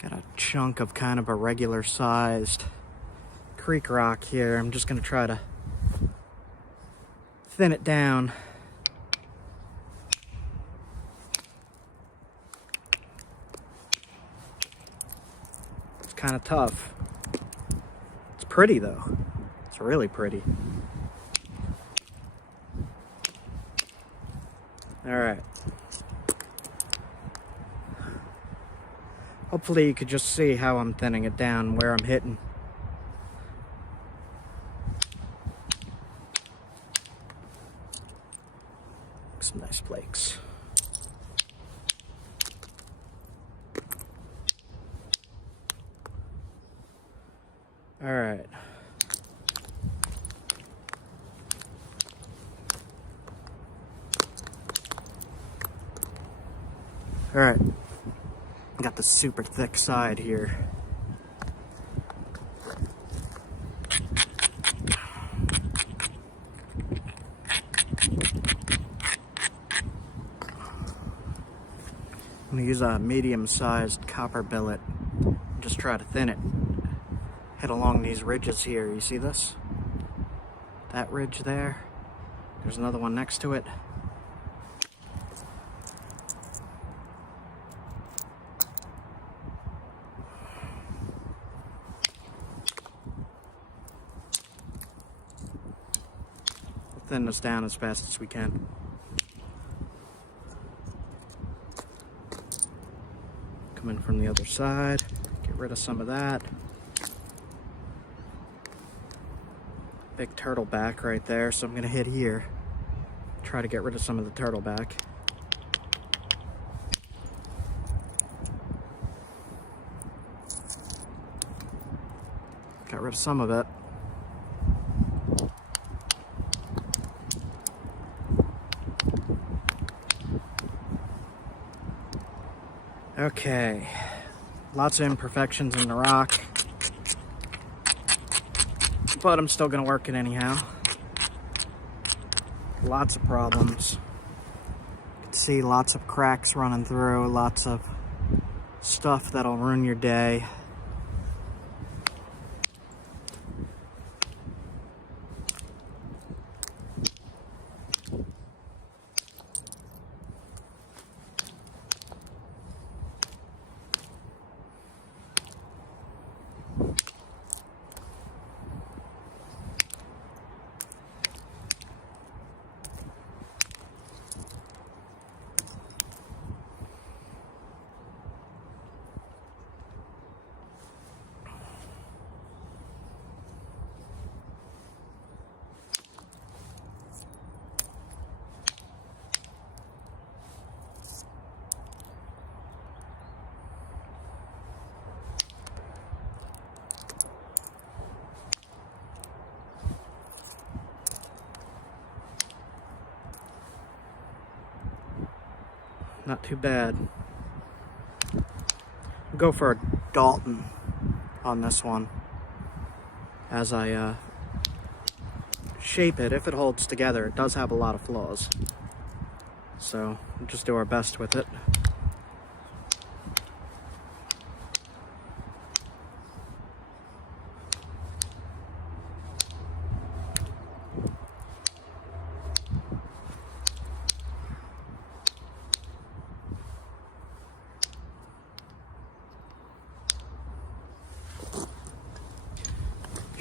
Got a chunk of kind of a regular sized creek rock here. I'm just gonna try to thin it down. It's kind of tough. It's pretty though. It's really pretty. All right. Hopefully you could just see how I'm thinning it down, where I'm hitting. Some nice flakes. All right. All right. Got the super thick side here. I'm gonna use a medium-sized copper billet. Just try to thin it. Hit along these ridges here. You see this? That ridge there. There's another one next to it. Thin this down as fast as we can. Come in from the other side, get rid of some of that. Big turtle back right there, so I'm gonna hit here. Try to get rid of some of the turtle back. Got rid of some of it. Okay, lots of imperfections in the rock, but I'm still gonna work it anyhow. Lots of problems. You can see lots of cracks running through, lots of stuff that'll ruin your day. Not too bad. Go for a Dalton on this one as I shape it. If it holds together, it does have a lot of flaws, so we'll just do our best with it.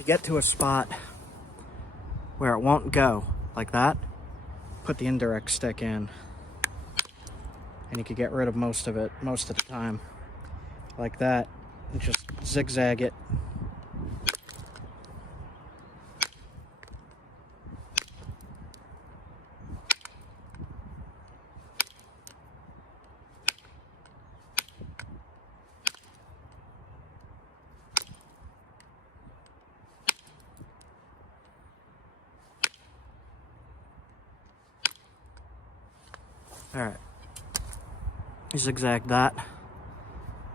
Get to a spot where it won't go like that, put the indirect stick in, and you can get rid of most of it most of the time like that, and just zigzag it. All right, zigzag that.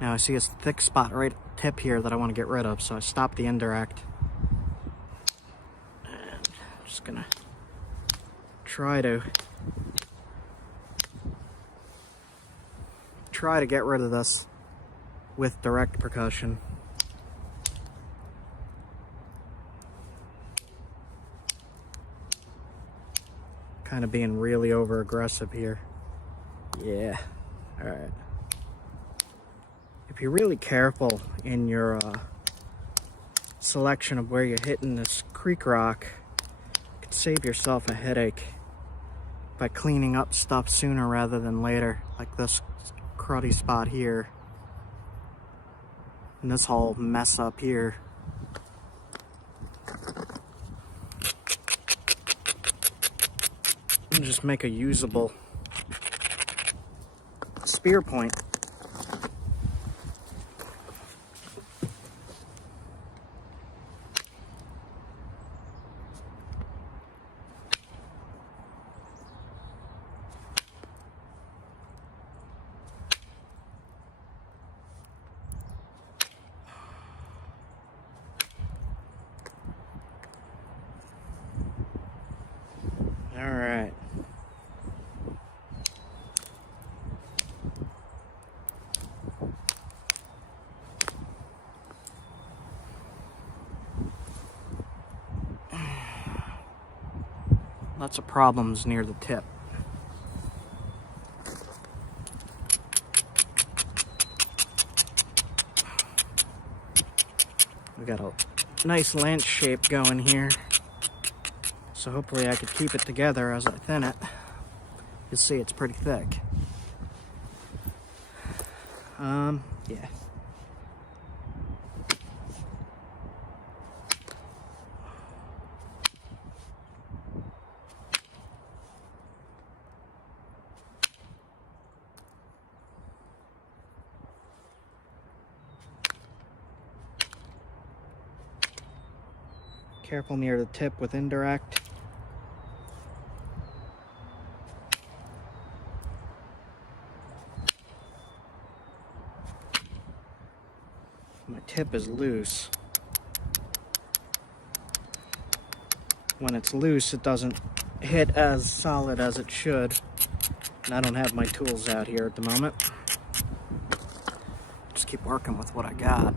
Now I see a thick spot right at the tip here that I want to get rid of, so I stop the indirect. And I'm just gonna try to get rid of this. with direct percussion. Kind of being really over aggressive here. Yeah. All right. If you're really careful in your selection of where you're hitting this creek rock, you could save yourself a headache by cleaning up stuff sooner rather than later, like this cruddy spot here and this whole mess up here. And just make a usable spear point. All right. Lots of problems near the tip. We got a nice lance shape going here, so hopefully I could keep it together as I thin it. You'll see it's pretty thick. Yeah. Careful near the tip with indirect. My tip is loose. When it's loose, it doesn't hit as solid as it should. And I don't have my tools out here at the moment. Just keep working with what I got.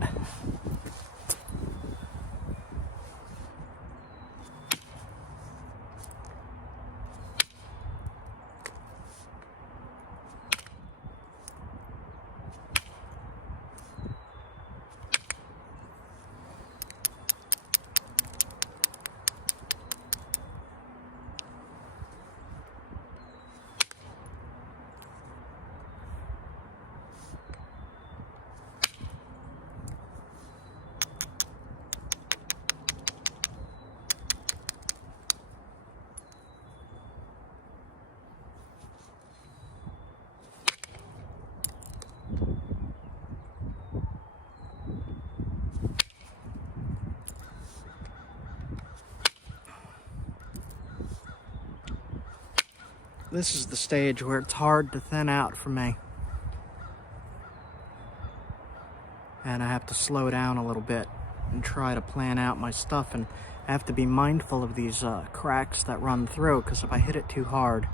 This is the stage where it's hard to thin out for me. And I have to slow down a little bit and try to plan out my stuff, and I have to be mindful of these cracks that run through, because if I hit it too hard,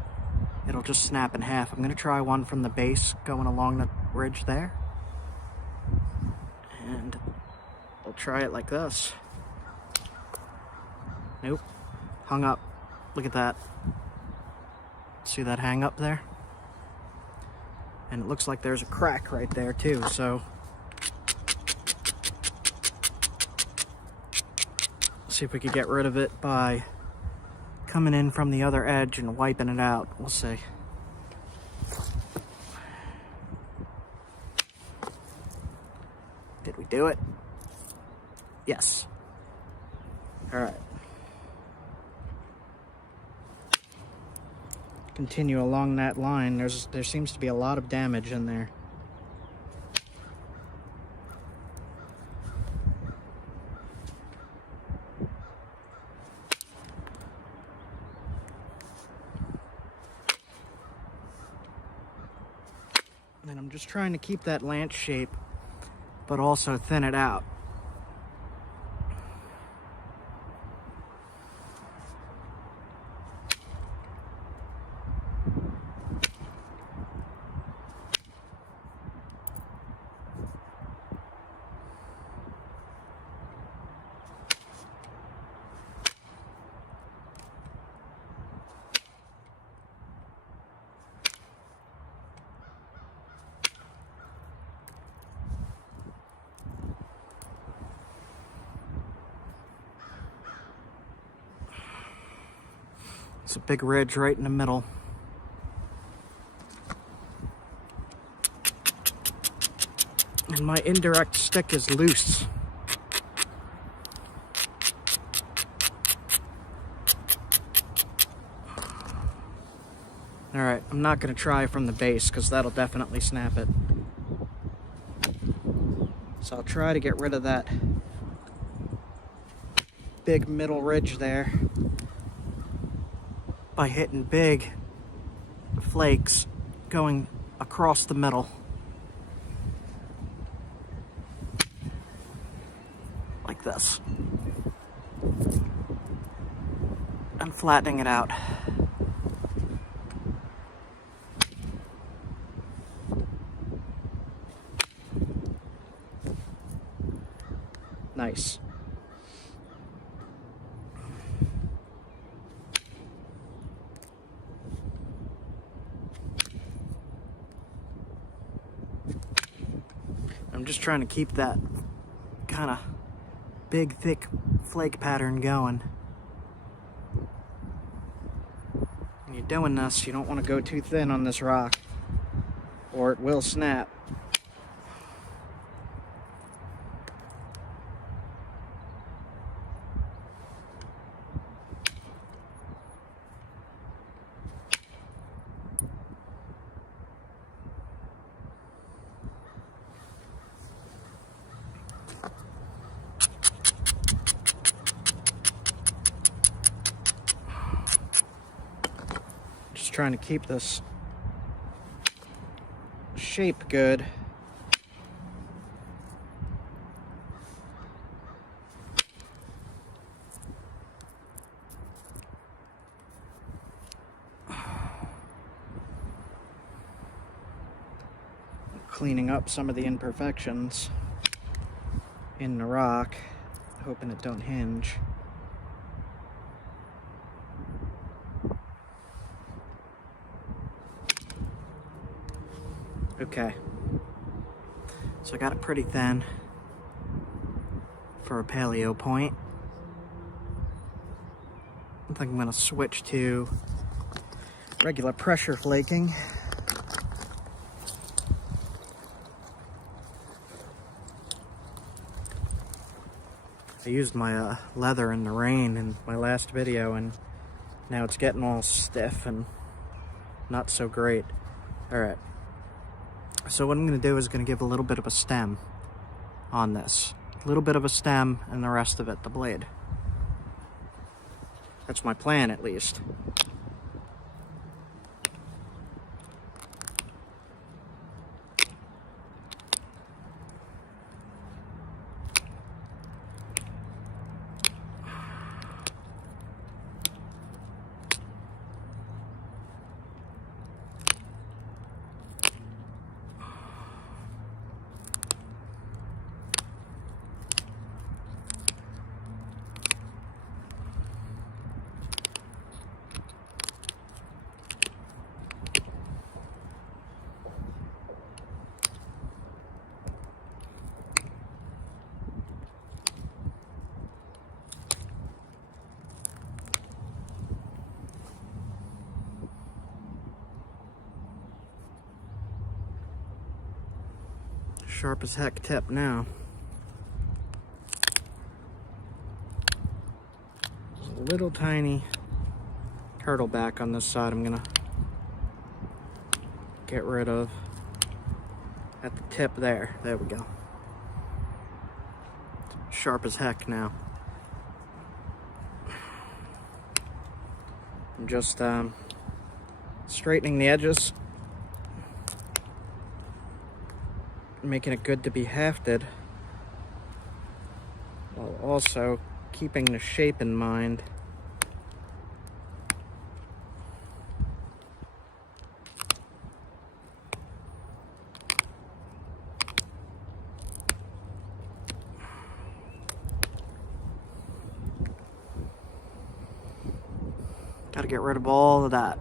it'll just snap in half. I'm going to try one from the base going along the ridge there. And I'll try it like this. Nope. Hung up. Look at that. See that hang up there? And it looks like there's a crack right there too, so see if we could get rid of it by coming in from the other edge and wiping it out. We'll see. Did we do it? Yes. All right. Continue along that line. There seems to be a lot of damage in there. And I'm just trying to keep that lance shape, but also thin it out. It's a big ridge right in the middle. And my indirect stick is loose. Alright, I'm not going to try from the base because that'll definitely snap it. So I'll try to get rid of that big middle ridge there by hitting big flakes going across the middle. Like this. And flattening it out. Nice. I'm just trying to keep that kind of big, thick flake pattern going. When you're doing this, you don't want to go too thin on this rock, or it will snap. Just trying to keep this shape good. Cleaning up some of the imperfections in the rock, hoping it don't hinge. Okay, so I got it pretty thin for a paleo point. I think I'm gonna switch to regular pressure flaking. I used my leather in the rain in my last video, and now it's getting all stiff and not so great. All right. So what I'm going to do is going to give a little bit of a stem on this. A little bit of a stem and the rest of it the blade. That's my plan, at least. Sharp as heck tip now. There's a little tiny turtle back on this side I'm gonna get rid of at the tip there. There we go. Sharp as heck now. I'm just straightening the edges, making it good to be hafted, while also keeping the shape in mind. Gotta get rid of all of that.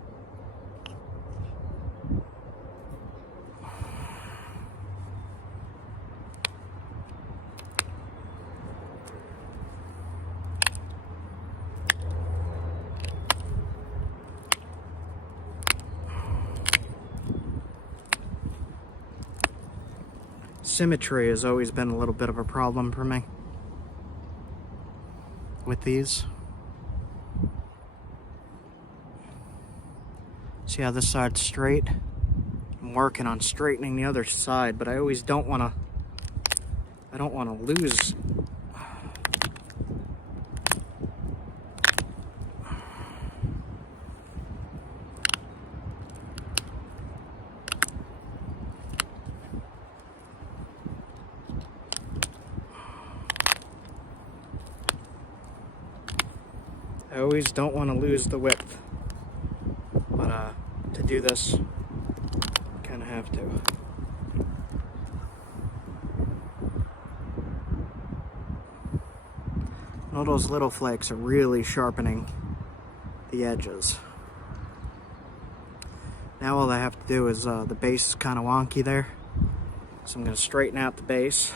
Symmetry has always been a little bit of a problem for me with these. See how this side's straight? I'm working on straightening the other side, but I always don't want to, lose. I always don't want to lose the width, but to do this, kind of have to. All those little flakes are really sharpening the edges. Now all I have to do is, the base is kind of wonky there, so I'm going to straighten out the base.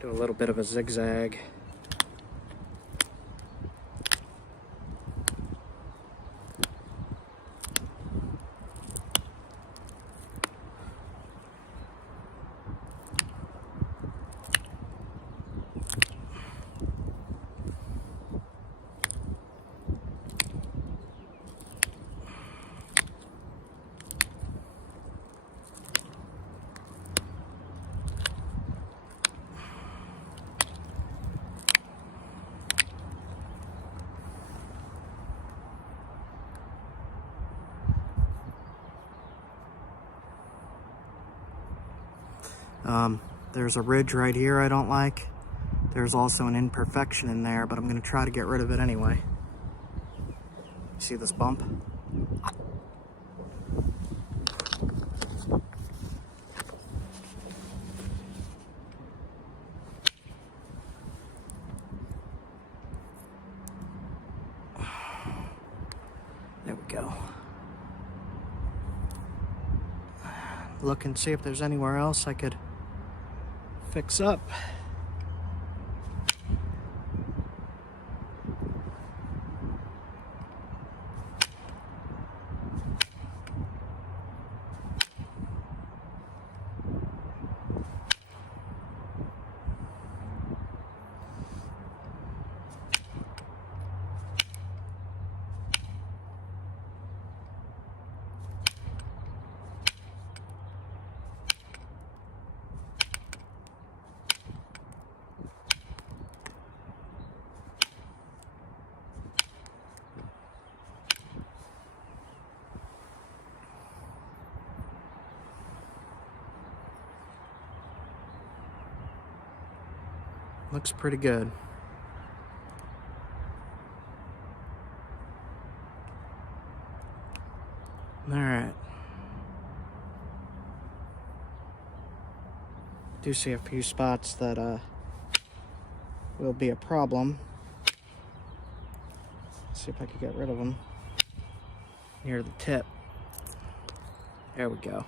Do a little bit of a zigzag. There's a ridge right here I don't like. There's also an imperfection in there, but I'm going to try to get rid of it anyway. See this bump? There we go. Look and see if there's anywhere else I could fix up. Looks pretty good. All right. Do see a few spots that will be a problem. See if I can get rid of them near the tip. There we go.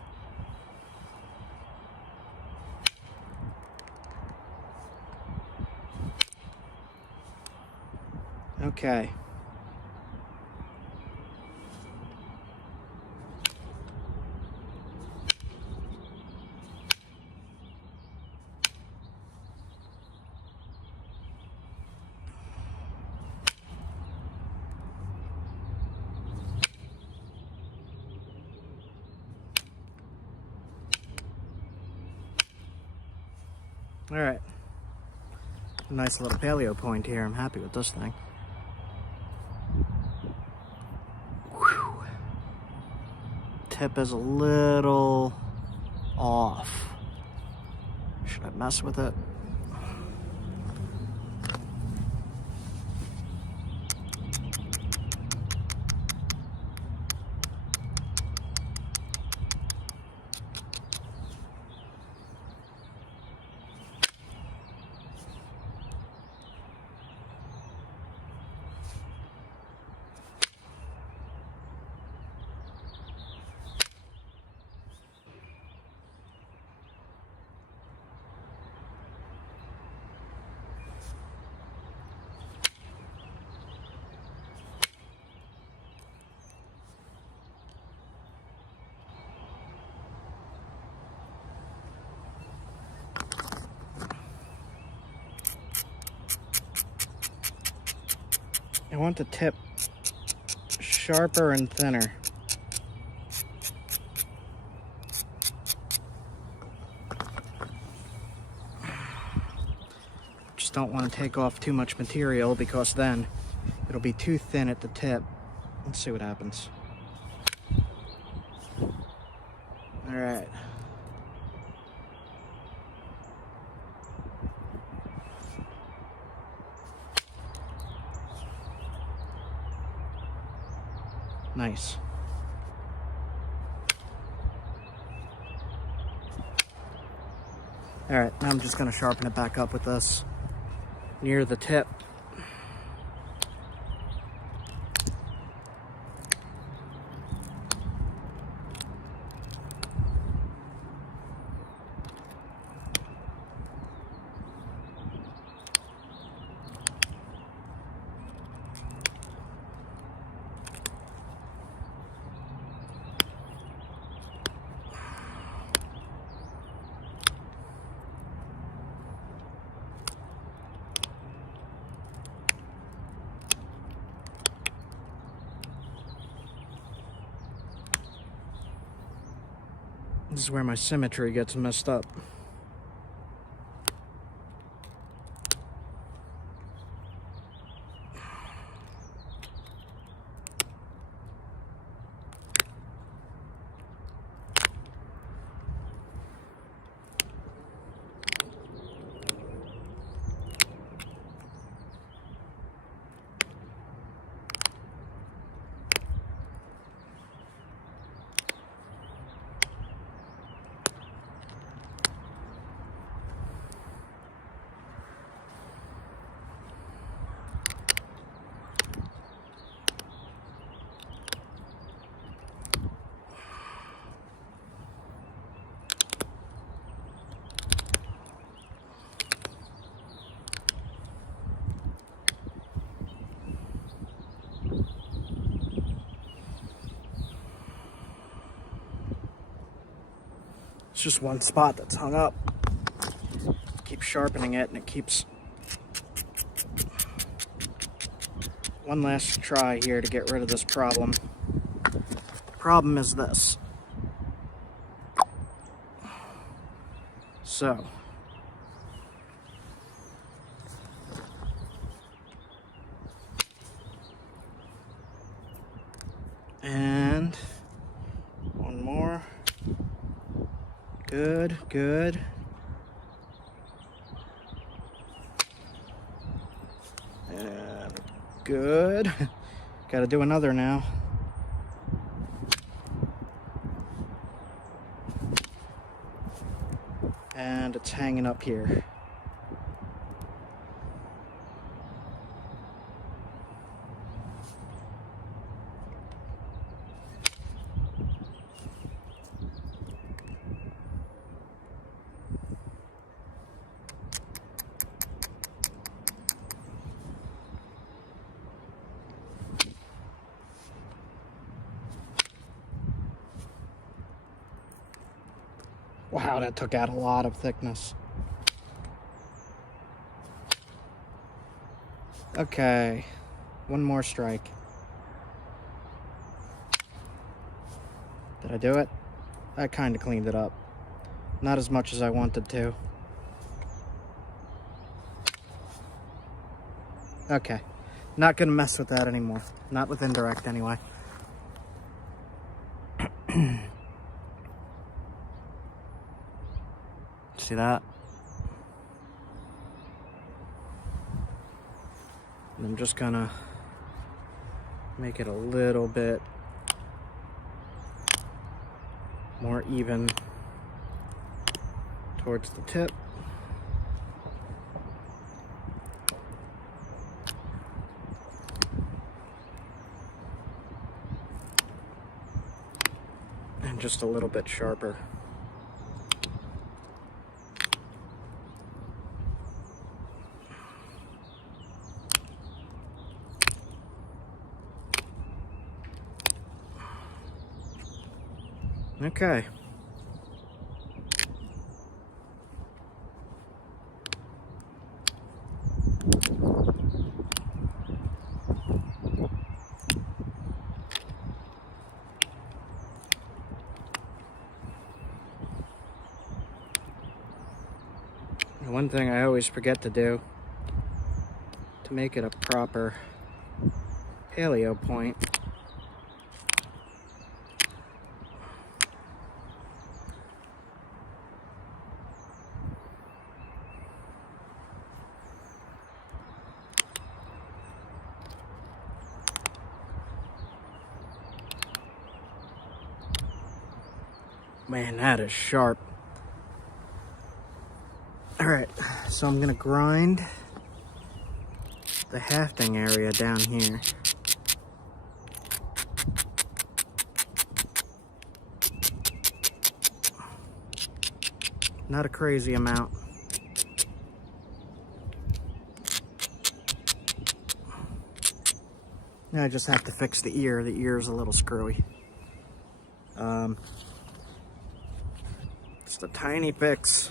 Okay. All right. Nice little paleo point here. I'm happy with this thing. Tip is a little off. Should I mess with it? I want the tip sharper and thinner. Just don't want to take off too much material because then it'll be too thin at the tip. Let's see what happens. All right. Nice. All right, now I'm just gonna sharpen it back up with this near the tip. This is where my symmetry gets messed up. It's just one spot that's hung up. Keep sharpening it and it keeps... One last try here to get rid of this problem. The problem is this. So. And one more. Good, good. And good. Gotta do another now. And it's hanging up here. Wow, that took out a lot of thickness. Okay, one more strike. Did I do it? I kind of cleaned it up. Not as much as I wanted to. Okay, not gonna mess with that anymore. Not with indirect anyway. See that? And I'm just gonna make it a little bit more even towards the tip. And just a little bit sharper. Okay. And one thing I always forget to do to make it a proper paleo point man, that is sharp. All right, so I'm gonna grind the hafting area down here. Not a crazy amount. Now I just have to fix the ear. The ear is a little screwy. Just a tiny fix.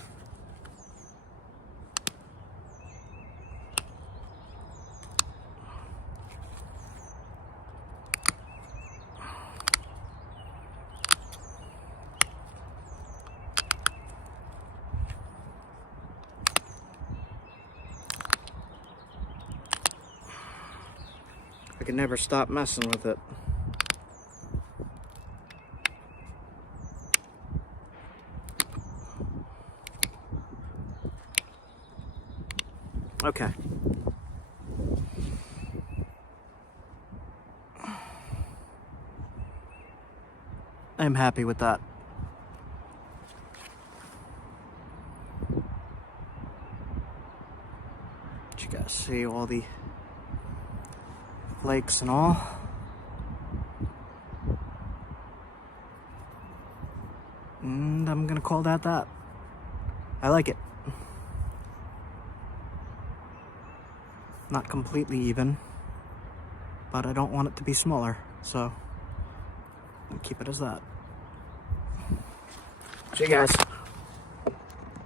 I can never stop messing with it. Okay. I'm happy with that. But you guys see all the flakes and all. And I'm gonna call that that. I like it. Not completely even, but I don't want it to be smaller, so I'll keep it as that. See you guys.